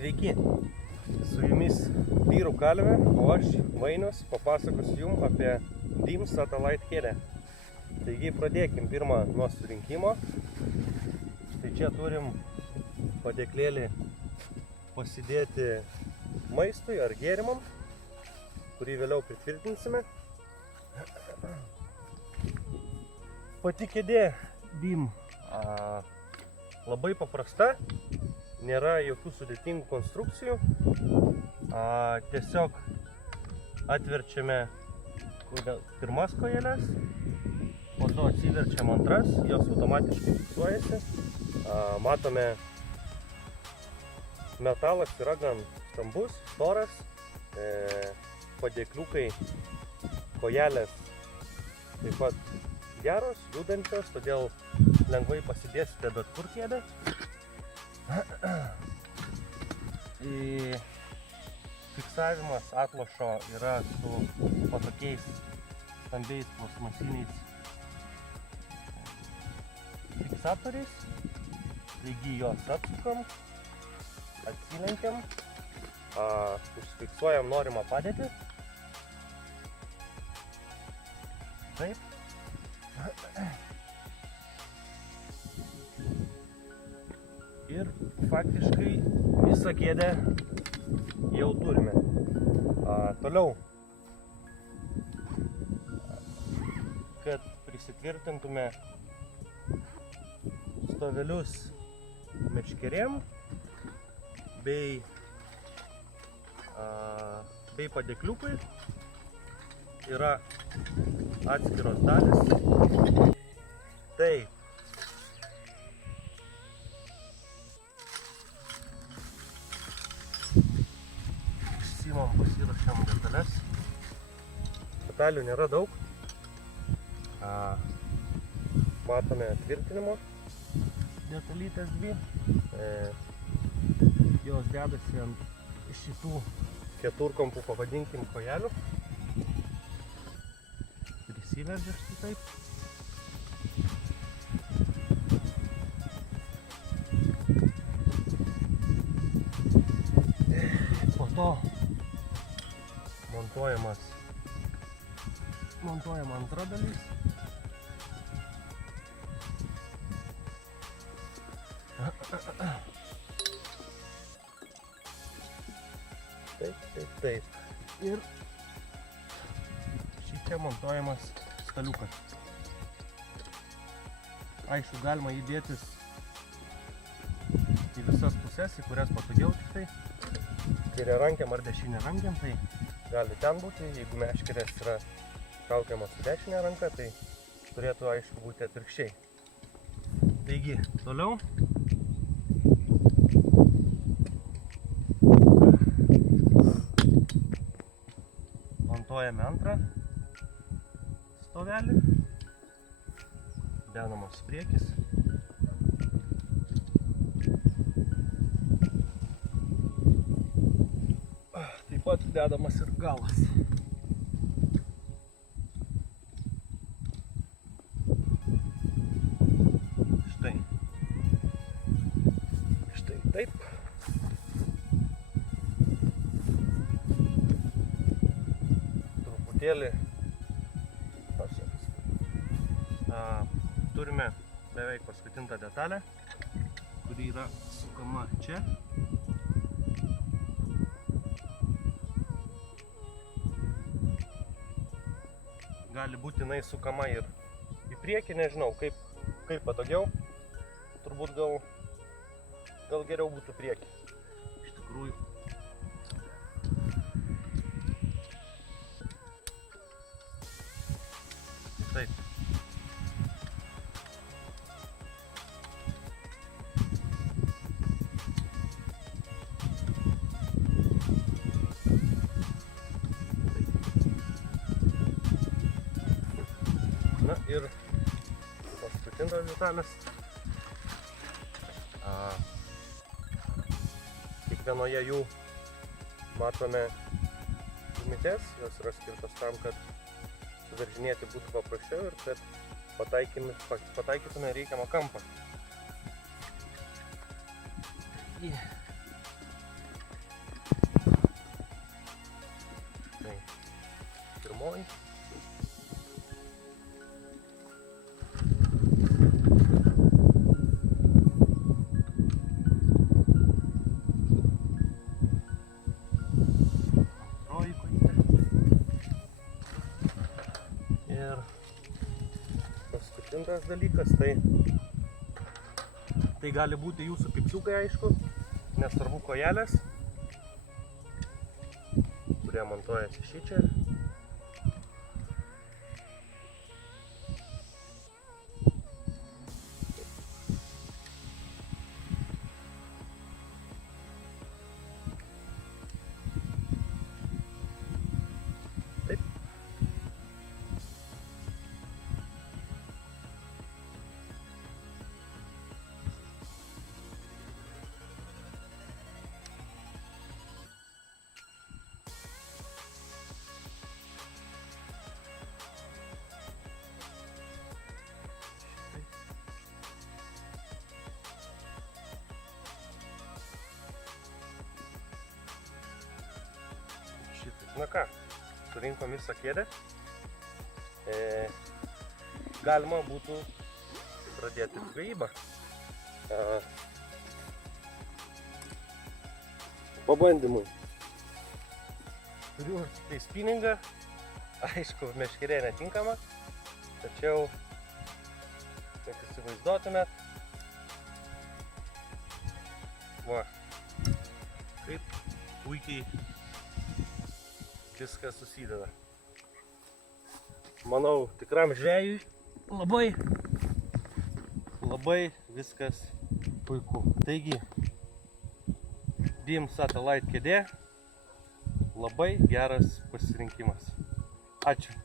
Sveiki, su jumis Vyrų kalvė, o aš, Vainius, papasakosiu jums apie DIM Satellite kėdę. Taigi pradėkim pirmą nuo surinkimo. Tai čia turim padėklėlį pasidėti maistui ar gėrimam, kurį vėliau pritvirtinsime. Pati kėdė DIM labai paprasta, nėra jokių sudėtingų konstrukcijų. Tiesiog atverčiame pirmas kojeles, po to atsiverčiam antras, jos automatiškai fiksuojasi. Matome, metalas yra gan stambus, storas, padėkliukai, kojelės taip pat geros, judančios, todėl lengvai pasidėsite bet kur kėdę. Fiksavimas atlošo yra su tokiais stambiais plastmasiniais fiksatoriais. Taigi jos atsukam, atsilenkiam, užfiksuojam norimą padėtį. Taip. Ir faktiškai visą kėdę jau turime. Toliau, kad prisitvirtintume stovelius meškerėm bei padėkliukui, yra atskiros dalis. Tai pasiruošiam detalės. Detalių nėra daug. Matome tvirtinimo detalytės dvi. Jos dedasi ant šitų keturkampų, pavadinkim, kojelių. Prisiveržia štai taip. Po to montuojama antra dalis. Taip. Ir šičia montuojamas staliukas. Aišku, galima įdėtis į visas pusės, į kurias patogiau tik tai. Kairiarankiam ar dešiniarankiam, tai gali ten būti. Jeigu meškerės yra traukiamas su dešinė ranka, tai turėtų aišku būti atvirkščiai. Taigi, toliau. Montuojame antrą stovelį. Dedamas priekis. Taip pat dedamas ir galas. Štai taip. Truputėlį turime beveik paskutintą detalę, kuri yra sukama čia. Gali būti jinai sukama ir į priekį, nežinau, kaip patogiau. Turbūt gal geriau būtų priekį. Iš tikrųjų. Taip. Na ir paskutinės detalės. Kiekvienoje jų matome žymutes, jos yra skirtos tam, kad suveržinėti būtų paprasčiau ir kad pataikytume reikiamą kampą. pirmoji. Antroji kojytė. Ir paskutintas dalykas, tai gali būti jūsų pipsiukai, aišku, nesvarbu kojelės, kurie montuojasi šičia. Taip. Na ką, surinkom visą kėdę. Galima būtų pradėti žvejybą. Pabandymui. Turiu tai spinningą. Aišku, meškerė netinkama. Tačiau, kaip įsivaizduotumėt, va, kaip puikiai viskas susideda. Manau, tikram žvejui labai viskas puiku. Taigi, Beam Satellite kėdė labai geras pasirinkimas. Ačiū.